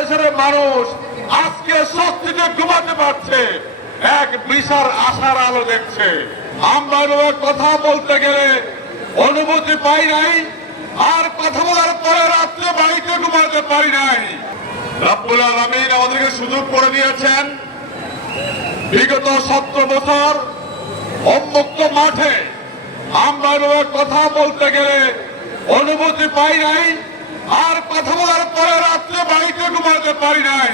দেশের মানুষ আজকে স্বস্তিতে ঘুমাতে পারছে। এক বিশাল আশার আলো দেখছে। আমরা কথা বলতে গেলে অনুমতি পাই নাই, আর কথা বলার পরে রাত্রে বাড়িতে ঘুমাতে পারি নাই। রাব্বুল আলামিন আমাদেরকে সুযোগ করে দিয়েছেন। বিগত সতেরো বছর উন্মুক্ত মাঠে আমরা কথা বলতে গেলে অনুমতি পাই নাই আর কথা বলার পরে রাত্রে বাড়িতে ঘুমাতে পারি নাই।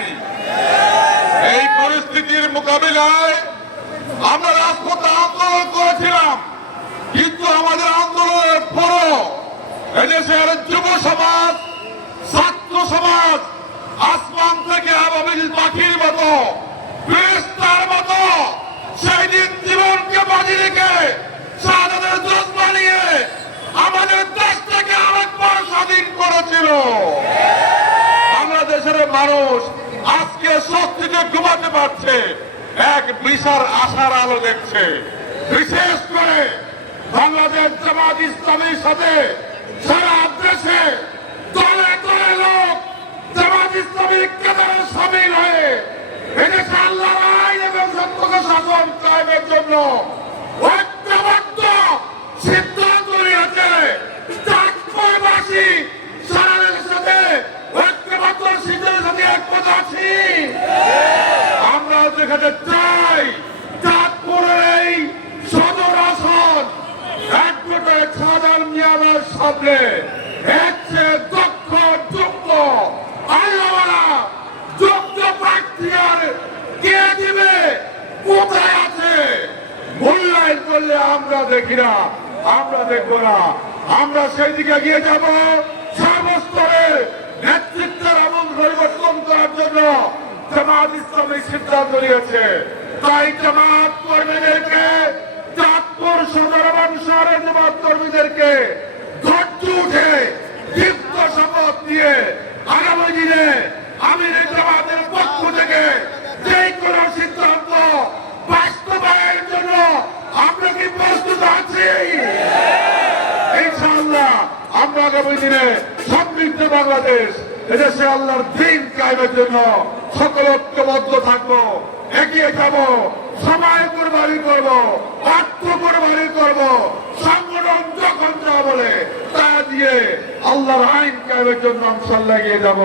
এই পরিস্থিতির মোকাবিলায় আমরা রাজপথে আন্দোলন করেছিলাম, কিন্তু আমাদের আন্দোলনের পরও এদেশের যুব সমাজ, ছাত্র সমাজ আসমান থেকে আবাবিল পাখির মতো ফেরেশতার মানুষ আজকে স্বস্তিতে ঘুমাতে পারছে। এক বিশাল আশার আলো দেখছে। বিশেষ করে বাংলাদেশ জামাত ইসলামের সাথে সারা দেশে দলে দলে লোক জামাত ইসলামী কেদারে সামিল হয়ে এদেশে আল্লাহর আইন এবং সত্যকে শাসন কায়েমের জন্য আমরা চাই। চাঁদপুরের সদর আসন অ্যাডভোকেট সাদার মিয়ানের সামনে। হচ্ছে দক্ষ যোগ্য আল্লাহওয়ালা যোগ্য প্রার্থী আর কে দিবে, কোথায় আছে? মূল্যায়ন করলে আমরা দেখি না, আমরা দেখব না। আমরা সেই দিকে গিয়ে যাব সর্বস্তরে নেতৃত্বের আমল পরিবর্তন করার জন্য? জামাত ইসলামী সিদ্ধান্ত নিয়েছে। তাই জামাত কর্মীদেরকে চাঁদপুর সদর এবং শহরের জামাত কর্মীদেরকে ধৈর্য উঠে দীপ্ত শপথ দিয়ে আগামী দিনে আমির জামাতের পক্ষ থেকে যে কোনো সিদ্ধান্ত বাস্তবায়নের জন্য আমরা কি প্রস্তুত আছি? ইনশাআল্লাহ আমরা আগামী দিনে সমৃদ্ধ বাংলাদেশ এদেশে আল্লাহর দিন কায়েমের জন্য সকল ঐক্যবদ্ধ থাকব, এগিয়ে যাব সময় কোরবানি করব অর্থ কোরবানি করব, সংগঠন যখন যা বলে, তা দিয়ে আল্লাহর আইন কায়েমের জন্য অংশ লাগিয়ে যাব।